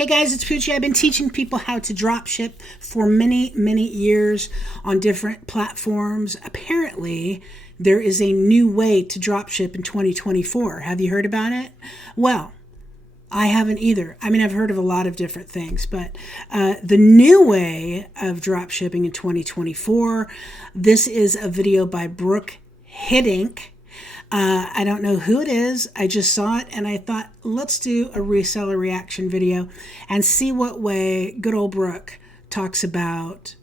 Hey guys, it's Poochie. I've been teaching people how to drop ship for many, many years on different platforms. Apparently, there is a new way to drop ship in 2024. Have you heard about it? Well, I haven't either. I mean, I've heard of a lot of different things, but the new way of drop shipping in 2024, this is a video by Brooke Hiddink. I don't know who it is. I just saw it and I thought, let's do a reseller reaction video and see what way good old Brooke talks about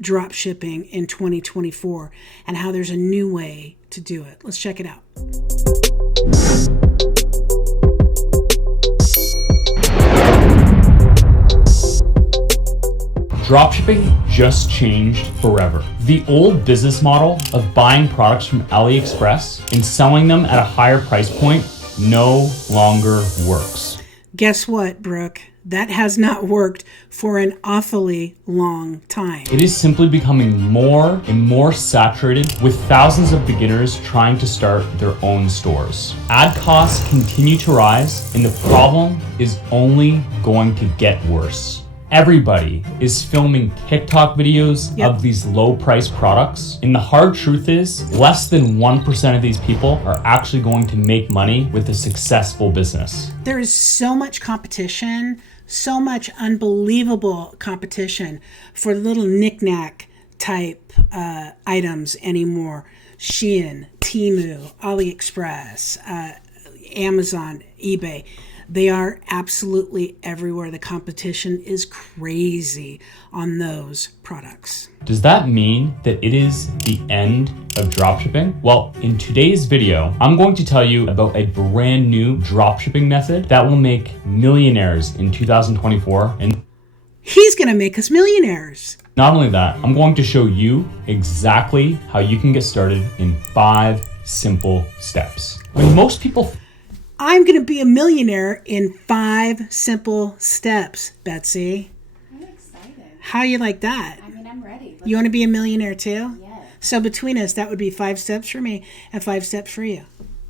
drop shipping in 2024 and how there's a new way to do it. Let's check it out. Dropshipping just changed forever. The old business model of buying products from AliExpress and selling them at a higher price point no longer works. Guess what, Brooke? That has not worked for an awfully long time. It is simply becoming more and more saturated with thousands of beginners trying to start their own stores. Ad costs continue to rise, and the problem is only going to get worse. Everybody is filming TikTok videos of these low price products. And the hard truth is less than 1% of these people are actually going to make money with a successful business. There is so much competition, so much unbelievable competition for little knick-knack type items anymore. Shein, Temu, AliExpress, Amazon, eBay. They are absolutely everywhere. The competition is crazy on those products. Does that mean that it is the end of dropshipping? Well, in today's video, I'm going to tell you about a brand new dropshipping method that will make millionaires in 2024. And he's gonna make us millionaires. Not only that, I'm going to show you exactly how you can get started in 5 simple steps. When most people I'm going to be a millionaire in 5 simple steps, Betsy. I'm excited. How you like that? I mean, I'm ready. You want to be a millionaire too? Yes. So between us, that would be 5 steps for me and 5 steps for you.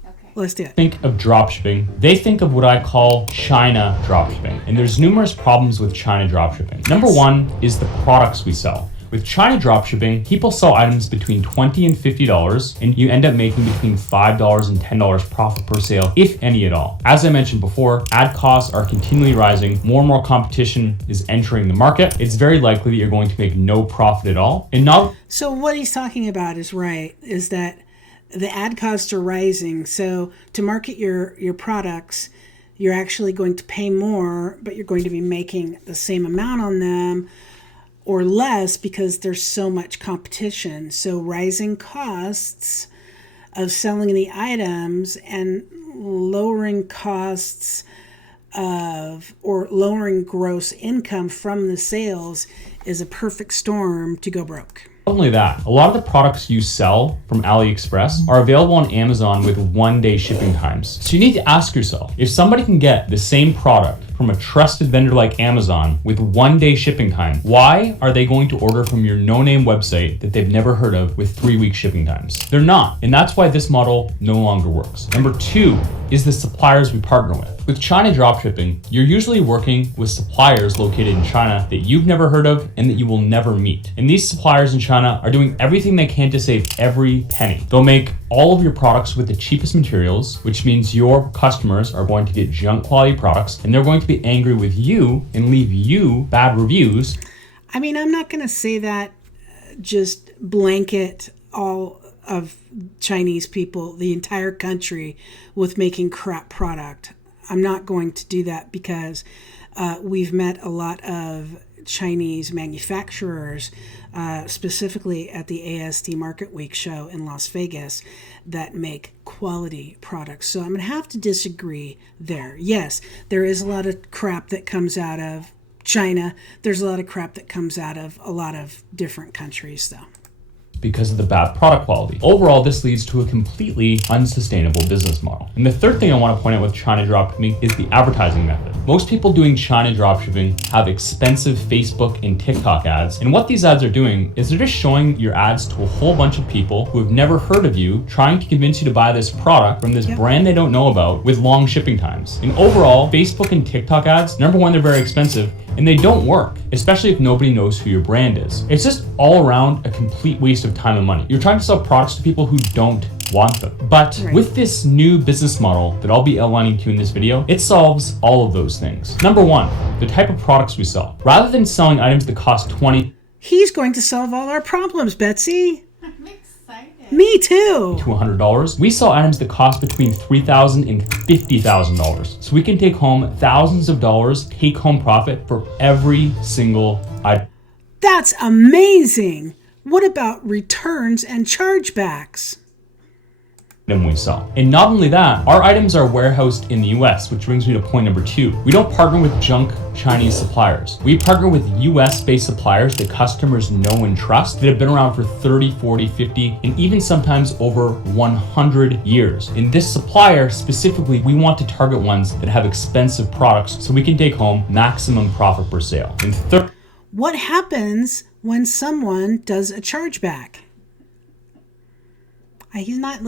Okay. Let's do it. Think of dropshipping, they think of what I call China dropshipping. And there's numerous problems with China dropshipping. Number 1 is the products we sell. With China dropshipping, people sell items between $20 and $50, and you end up making between $5 and $10 profit per sale, if any at all. As I mentioned before, ad costs are continually rising. More and more competition is entering the market. It's very likely that you're going to make no profit at all. So what he's talking about is right, is that the ad costs are rising. So to market your products, you're actually going to pay more, but you're going to be making the same amount on them or less because there's so much competition. So rising costs of selling the items and lowering costs of or lowering gross income from the sales is a perfect storm to go broke. Not only that, a lot of the products you sell from AliExpress are available on Amazon with 1-day shipping times. So you need to ask yourself, if somebody can get the same product from a trusted vendor like Amazon with 1-day shipping time, why are they going to order from your no-name website that they've never heard of with 3-week shipping times? They're not, and that's why this model no longer works. Number 2 is the suppliers we partner with. With China dropshipping, you're usually working with suppliers located in China that you've never heard of and that you will never meet. And these suppliers in China are doing everything they can to save every penny. They'll make all of your products with the cheapest materials, which means your customers are going to get junk quality products, and they're going to be angry with you and leave you bad reviews. I mean, I'm not going to say that just blanket all of Chinese people, the entire country, with making crap product. I'm not going to do that because we've met a lot of Chinese manufacturers, specifically at the ASD Market Week show in Las Vegas, that make quality products. So I'm going to have to disagree there. Yes, there is a lot of crap that comes out of China. There's a lot of crap that comes out of a lot of different countries, though. because of the bad product quality. Overall, this leads to a completely unsustainable business model. And the third thing I want to point out with China dropshipping is the advertising method. Most people doing China dropshipping have expensive Facebook and TikTok ads. And what these ads are doing is they're just showing your ads to a whole bunch of people who have never heard of you, trying to convince you to buy this product from this brand they don't know about with long shipping times. And overall, Facebook and TikTok ads, number one, they're very expensive and they don't work, especially if nobody knows who your brand is. It's just all around a complete waste of time and money. You're trying to sell products to people who don't want them. But with this new business model that I'll be outlining to you in this video, it solves all of those things. Number one, the type of products we sell. Rather than selling items that cost $20, he's going to solve all our problems, Betsy. I'm excited. Me too. to $100, we sell items that cost between $3,000 and $50,000. So we can take home thousands of dollars take home profit for every single item. That's amazing. What about returns and chargebacks? We sell. And not only that, our items are warehoused in the US, which brings me to point number two. We don't partner with junk Chinese suppliers. We partner with US based suppliers that customers know and trust that have been around for 30, 40, 50, and even sometimes over 100 years. In this supplier specifically, we want to target ones that have expensive products so we can take home maximum profit per sale. And third, what happens when someone does a chargeback? He's not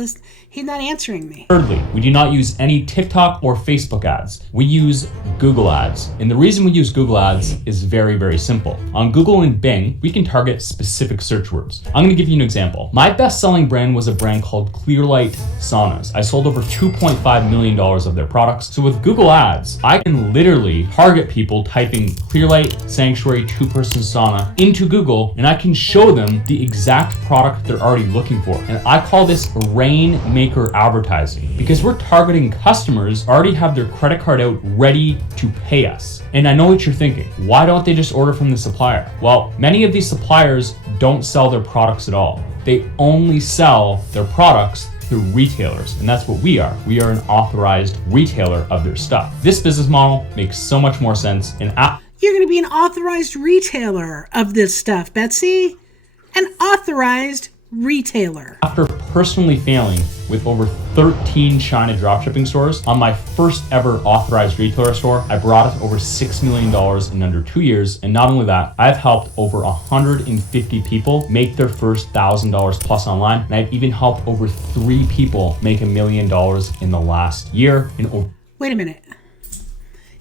answering me. thirdly, we do not use any TikTok or Facebook ads. We use Google ads. And the reason we use Google ads is very, very simple. On Google and Bing, we can target specific search words. I'm gonna give you an example. My best-selling brand was a brand called Clearlight Saunas. I sold over $2.5 million of their products. So with Google ads, I can literally target people typing Clearlight Sanctuary 2-person sauna into Google, and I can show them the exact product they're already looking for. And I call this rainmaker advertising because we're targeting customers already have their credit card out ready to pay us. And I know what you're thinking. Why don't they just order from the supplier? Well, many of these suppliers don't sell their products at all. They only sell their products through retailers, and that's what we are. We are an authorized retailer of their stuff. This business model makes so much more sense. And you're going to be an authorized retailer of this stuff, Betsy. An authorized retailer. After personally failing with over 13 China dropshipping stores, on my first ever authorized retailer store, I brought us over $6 million in under 2 years. And not only that, I've helped over 150 people make their first $1,000 plus online. And I've even helped over 3 people make $1 million in the last year. Wait a minute.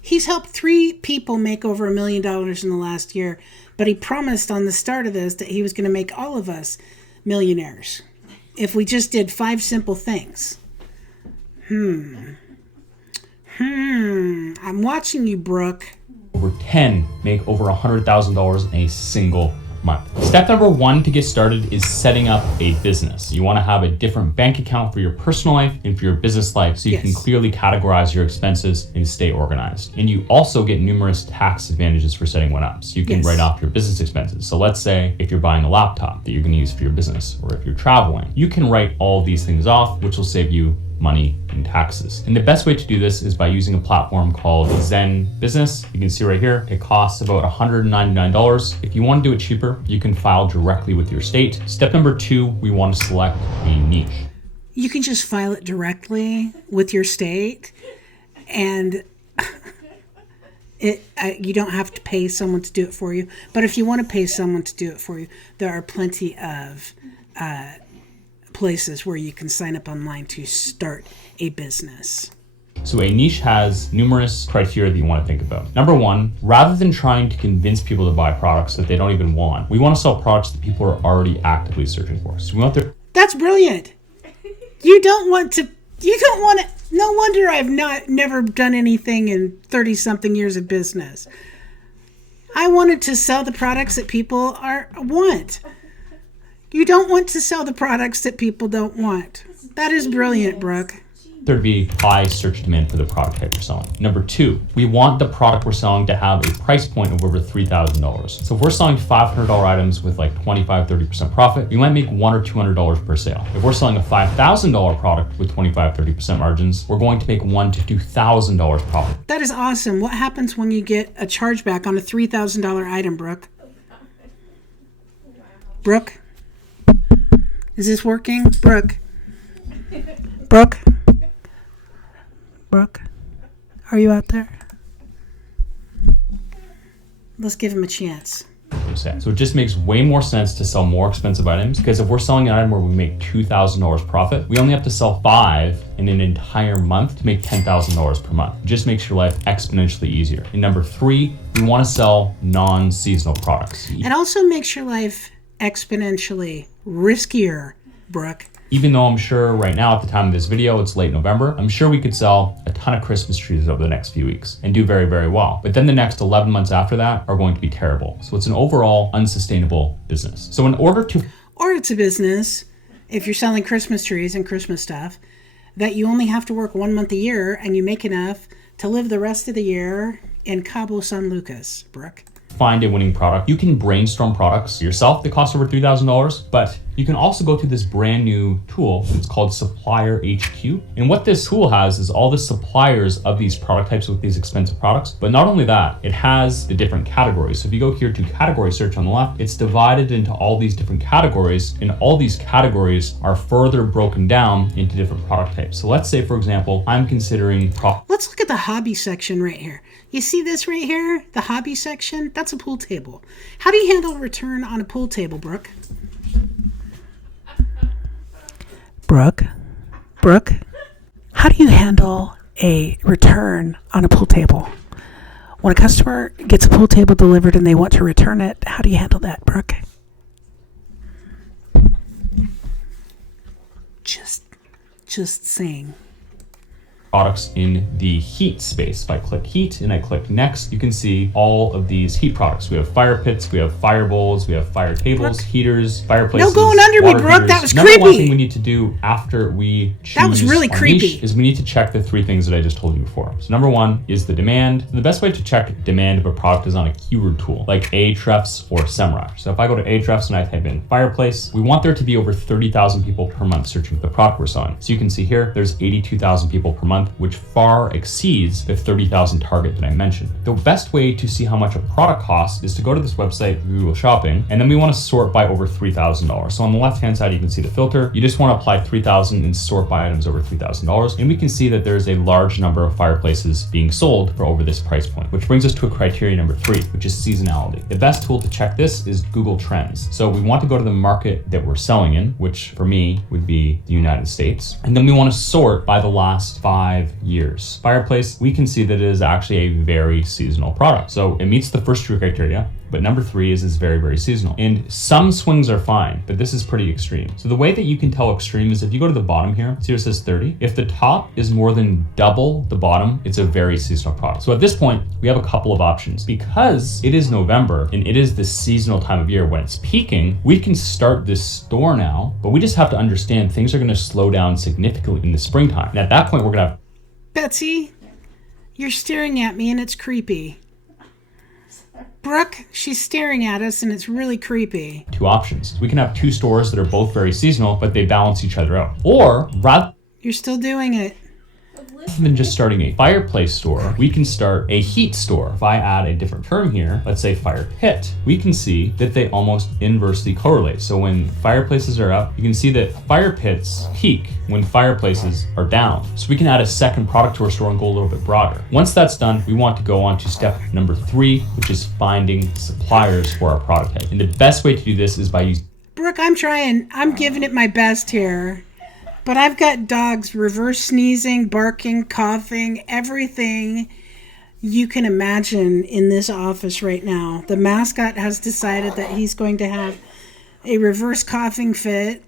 He's helped 3 people make over $1 million in the last year, but he promised on the start of this that he was going to make all of us millionaires if we just did 5 simple things. I'm watching you, Brooke. Over 10 make over $100,000 in a single month. Step number 1 to get started is setting up a business. You want to have a different bank account for your personal life and for your business life so you can clearly categorize your expenses and stay organized. And you also get numerous tax advantages for setting one up. So you can write off your business expenses. So let's say if you're buying a laptop that you're going to use for your business, or if you're traveling, you can write all of these things off, which will save you money and taxes. And the best way to do this is by using a platform called Zen Business. You can see right here, it costs about $199. If you want to do it cheaper, you can file directly with your state. Step number 2, we want to select a niche. You can just file it directly with your state, and you don't have to pay someone to do it for you. But if you want to pay someone to do it for you, there are plenty of places where you can sign up online to start a business. So a niche has numerous criteria that you want to think about. Number 1, rather than trying to convince people to buy products that they don't even want, we want to sell products that people are already actively searching for. So we want their... That's brilliant. No wonder I've never done anything in 30 something years of business. I wanted to sell the products that people want. You don't want to sell the products that people don't want. That is brilliant, Brooke. There'd be high search demand for the product type you're selling. Number 2, we want the product we're selling to have a price point of over $3,000. So if we're selling $500 items with like 25-30% profit, we might make $100 or $200 per sale. If we're selling a $5,000 product with 25-30% margins, we're going to make $1,000 to $2,000 profit. That is awesome. What happens when you get a chargeback on a $3,000 item, Brooke? Brooke? Is this working? Brooke? Brooke? Brooke? Are you out there? Let's give him a chance. So it just makes way more sense to sell more expensive items, because if we're selling an item where we make $2,000 profit, we only have to sell 5 in an entire month to make $10,000 per month. It just makes your life exponentially easier. And number 3, we want to sell non-seasonal products. It also makes your life exponentially riskier, Brooke. Even though I'm sure right now at the time of this video, it's late November, I'm sure we could sell a ton of Christmas trees over the next few weeks and do very, very well. But then the next 11 months after that are going to be terrible. So it's an overall unsustainable business. So in order to... Or it's a business, if you're selling Christmas trees and Christmas stuff, that you only have to work 1 month a year and you make enough to live the rest of the year in Cabo San Lucas, Brooke. Find a winning product. You can brainstorm products yourself that cost over $3,000, but you can also go to this brand new tool. It's called Supplier HQ. And what this tool has is all the suppliers of these product types with these expensive products. But not only that, it has the different categories. So if you go here to category search on the left, it's divided into all these different categories, and all these categories are further broken down into different product types. So let's say, for example, I'm considering... Let's look at the hobby section right here. You see this right here? The hobby section? That's a pool table. How do you handle return on a pool table, Brooke? Brooke, how do you handle a return on a pool table? When a customer gets a pool table delivered and they want to return it, how do you handle that, Brooke? Just saying. Products in the heat space. If I click heat and I click next, you can see all of these heat products. We have fire pits, we have fire bowls, we have fire tables, Brooke. heaters, fireplaces. No going under me, Brooke. Heaters. That was Number creepy. one thing we need to do after we choose That was really our creepy. niche is we need to check the 3 things that I just told you before. So number 1 is the demand. The best way to check demand of a product is on a keyword tool like Ahrefs or Semrush. So if I go to Ahrefs and I type in fireplace, we want there to be over 30,000 people per month searching for the product we're selling. So you can see here, there's 82,000 people per month, which far exceeds the 30,000 target that I mentioned. The best way to see how much a product costs is to go to this website, Google Shopping, and then we want to sort by over $3,000. So on the left-hand side, you can see the filter. You just want to apply 3,000 and sort by items over $3,000. And we can see that there's a large number of fireplaces being sold for over this price point, which brings us to a criteria number 3, which is seasonality. The best tool to check this is Google Trends. So we want to go to the market that we're selling in, which for me would be the United States. And then we want to sort by the last 5 years. Fireplace, we can see that it is actually a very seasonal product. So it meets the first 2 criteria, but number 3 is very, very seasonal. And some swings are fine, but this is pretty extreme. So the way that you can tell extreme is if you go to the bottom here, see where it says 30. If the top is more than double the bottom, it's a very seasonal product. So at this point, we have a couple of options. Because it is November and it is the seasonal time of year when it's peaking, we can start this store now, but we just have to understand things are gonna slow down significantly in the springtime. And at that point, we're gonna have... Betsy, you're staring at me and it's creepy. Brooke, she's staring at us and it's really creepy. 2 options. We can have 2 stores that are both very seasonal, but they balance each other out. Or rather You're still doing it. than just starting a fireplace store, we can start a heat store. If I add a different term here, let's say fire pit, we can see that they almost inversely correlate. So when fireplaces are up, you can see that fire pits peak when fireplaces are down. So we can add a second product to our store and go a little bit broader. Once that's done, we want to go on to step number 3, which is finding suppliers for our product type. And the best way to do this is by using... Brooke, I'm trying. I'm giving it my best here. But I've got dogs reverse sneezing, barking, coughing, everything you can imagine in this office right now. The mascot has decided that he's going to have a reverse coughing fit.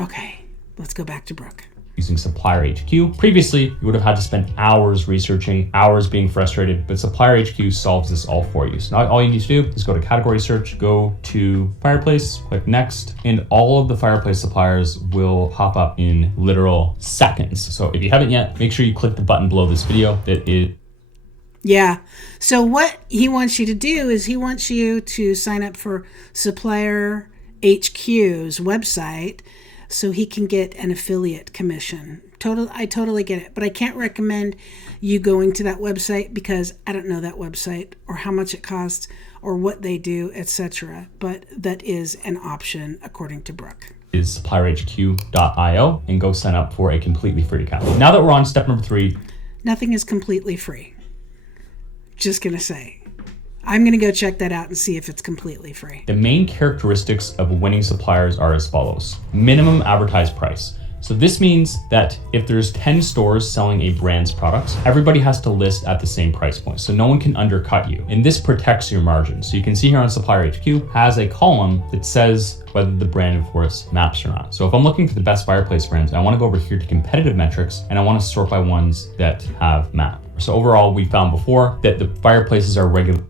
Okay, let's go back to Brooke. Using Supplier HQ. Previously, you would have had to spend hours researching, hours being frustrated, but Supplier HQ solves this all for you. So now all you need to do is go to category search, go to fireplace, click next, and all of the fireplace suppliers will pop up in literal seconds. So if you haven't yet, make sure you click the button below this video that is... Yeah. So what he wants you to do is he wants you to sign up for Supplier HQ's website so he can get an affiliate commission. I totally get it, but I can't recommend you going to that website because I don't know that website or how much it costs or what they do, etc. But that is an option according to Brooke. Is supplierhq.io and go sign up for a completely free account. Now that we're on step number 3, nothing is completely free. Just gonna say. I'm gonna go check that out and see if it's completely free. The main characteristics of winning suppliers are as follows. Minimum advertised price. So this means that if there's 10 stores selling a brand's products, everybody has to list at the same price point. So no one can undercut you. And this protects your margin. So you can see here on Supplier HQ has a column that says whether the brand, of course, maps or not. So if I'm looking for the best fireplace brands, I want to go over here to competitive metrics and I want to sort by ones that have map. So overall, we found before that the fireplaces are regular.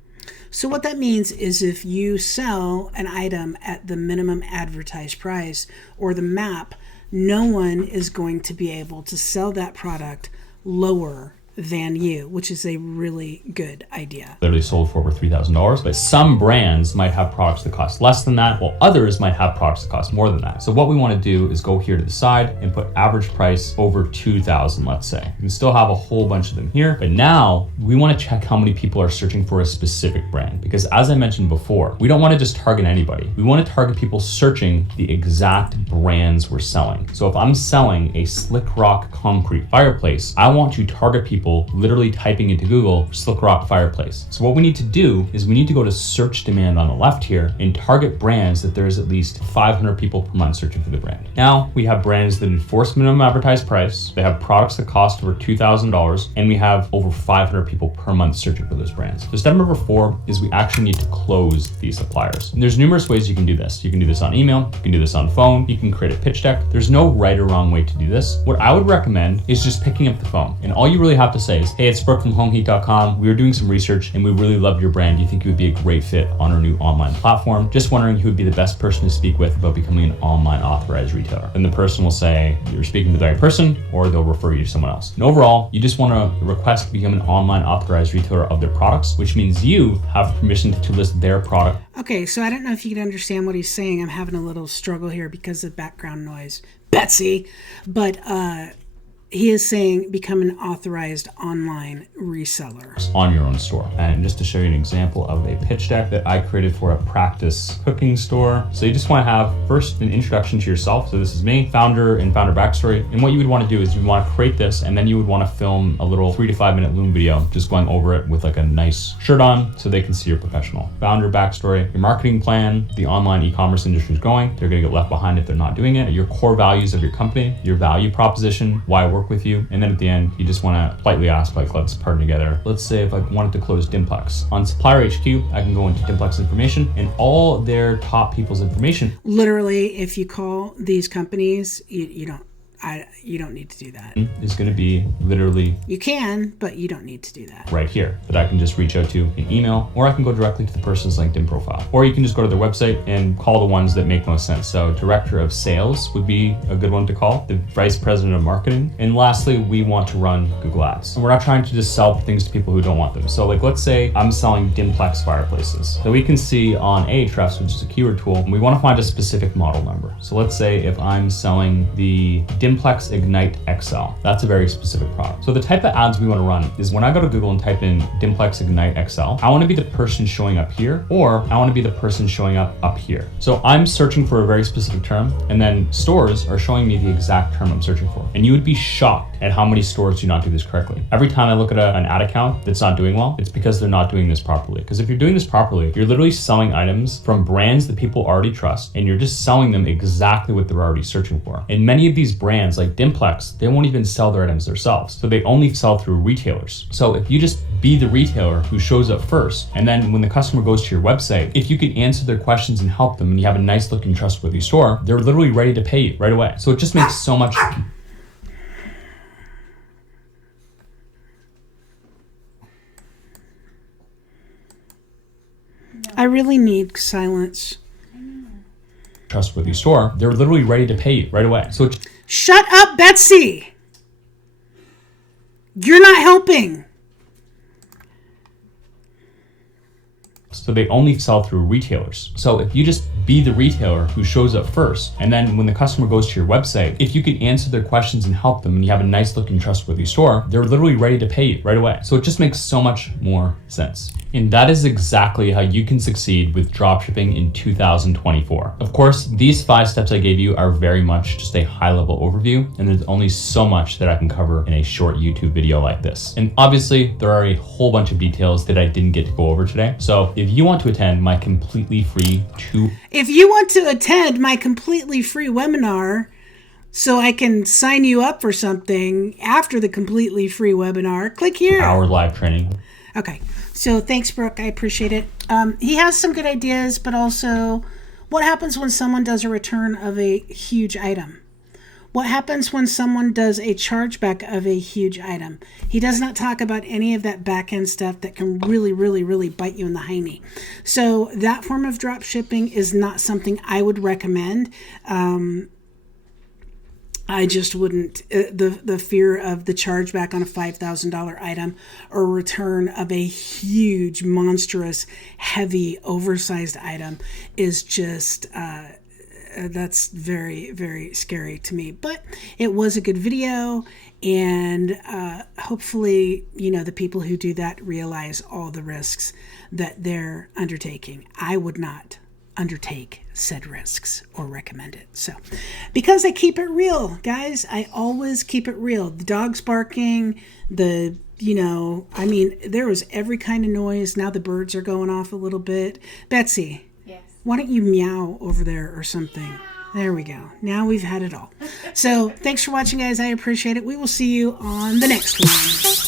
So what that means is if you sell an item at the minimum advertised price or the map, no one is going to be able to sell that product lower than you, which is a really good idea. Literally sold for over $3,000, but some brands might have products that cost less than that, while others might have products that cost more than that. So what we want to do is go here to the side and put average price over 2,000, let's say. You can still have a whole bunch of them here, but now we want to check how many people are searching for a specific brand. Because as I mentioned before, we don't want to just target anybody. We want to target people searching the exact brands we're selling. So if I'm selling a Slick Rock concrete fireplace, I want to target people literally typing into Google Slick Rock fireplace. So what we need to do is we need to go to search demand on the left here and target brands that there's at least 500 people per month searching for the brand. Now we have brands that enforce minimum advertised price. They have products that cost over $2,000 and we have over 500 people per month searching for those brands. So step number 4 is we actually need to close these suppliers. And there's numerous ways you can do this. You can do this on email, you can do this on phone, you can create a pitch deck. There's no right or wrong way to do this. What I would recommend is just picking up the phone and all you really have to say is, hey, it's Brooke from homeheat.com. We were doing some research and we really love your brand. Do you think you would be a great fit on our new online platform? Just wondering who would be the best person to speak with about becoming an online authorized retailer. Then the person will say you're speaking to the right person or they'll refer you to someone else. And overall, you just want to request to become an online authorized retailer of their products, which means you have permission to list their product. Okay, so I don't know if you can understand what he's saying. I'm having a little struggle here because of background noise. Betsy, but he is saying become an authorized online reseller on your own store. And just to show you an example of a pitch deck that I created for a practice cooking store. So you just want to have first an introduction to yourself. So this is me, founder and founder backstory. And what you would want to do is you want to create this and then you would want to film a little 3 to 5 minute Loom video, just going over it with like a nice shirt on so they can see you're professional. Founder backstory, your marketing plan, the online e-commerce industry is going. They're going to get left behind if they're not doing it. Your core values of your company, your value proposition, why work with you. And then at the end, you just want to politely ask, like, let's partner together. Let's say if I wanted to close Dimplex. On Supplier HQ, I can go into Dimplex information and all their top people's information. Literally, if you call these companies, you don't need to do that. Is going to be literally. You can, but you don't need to do that. Right here that I can just reach out to in email, or I can go directly to the person's LinkedIn profile, or you can just go to their website and call the ones that make most sense. So director of sales would be a good one to call, the vice president of marketing. And lastly, we want to run Google Ads. And we're not trying to just sell things to people who don't want them. So like, let's say I'm selling Dimplex fireplaces. So we can see on Ahrefs, which is a keyword tool, and we want to find a specific model number. So let's say if I'm selling the Dimplex Ignite XL. That's a very specific product. So the type of ads we want to run is when I go to Google and type in Dimplex Ignite XL, I want to be the person showing up here, or I want to be the person showing up here. So I'm searching for a very specific term, and then stores are showing me the exact term I'm searching for. And you would be shocked at how many stores do not do this correctly. Every time I look at an ad account that's not doing well, it's because they're not doing this properly. Because if you're doing this properly, you're literally selling items from brands that people already trust, and you're just selling them exactly what they're already searching for. And many of these brands like Dimplex, they won't even sell their items themselves. So they only sell through retailers. So if you just be the retailer who shows up first, and then when the customer goes to your website, if you can answer their questions and help them, and you have a nice looking trustworthy store, they're literally ready to pay you right away. So it just makes so much. I really need silence. Trustworthy store, they're literally ready to pay you right away. So shut up, Betsy. You're not helping. So they only sell through retailers. So if you just be the retailer who shows up first, and then when the customer goes to your website, if you can answer their questions and help them, and you have a nice looking, trustworthy store, they're literally ready to pay you right away. So it just makes so much more sense. And that is exactly how you can succeed with dropshipping in 2024. Of course, these 5 steps I gave you are very much just a high-level overview, and there's only so much that I can cover in a short YouTube video like this. And obviously, there are a whole bunch of details that I didn't get to go over today. So if you want to attend my completely free webinar, so I can sign you up for something after the completely free webinar, click here. Our live training. Okay. So thanks, Brooke. I appreciate it. He has some good ideas, but also what happens when someone does a return of a huge item? What happens when someone does a chargeback of a huge item? He does not talk about any of that back end stuff that can really, really, really bite you in the hiney. So that form of drop shipping is not something I would recommend. I just wouldn't. The fear of the chargeback on a $5,000 item or return of a huge, monstrous, heavy, oversized item is just, that's very, very scary to me. But it was a good video, and hopefully, the people who do that realize all the risks that they're undertaking. I would not undertake said risks or recommend it. So, because I keep it real, guys, I always keep it real. The dog's barking, there was every kind of noise. Now the birds are going off a little bit. Betsy, yes. Why don't you meow over there or something? There we go. Now we've had it all. So thanks for watching, guys. I appreciate it. We will see you on the next one.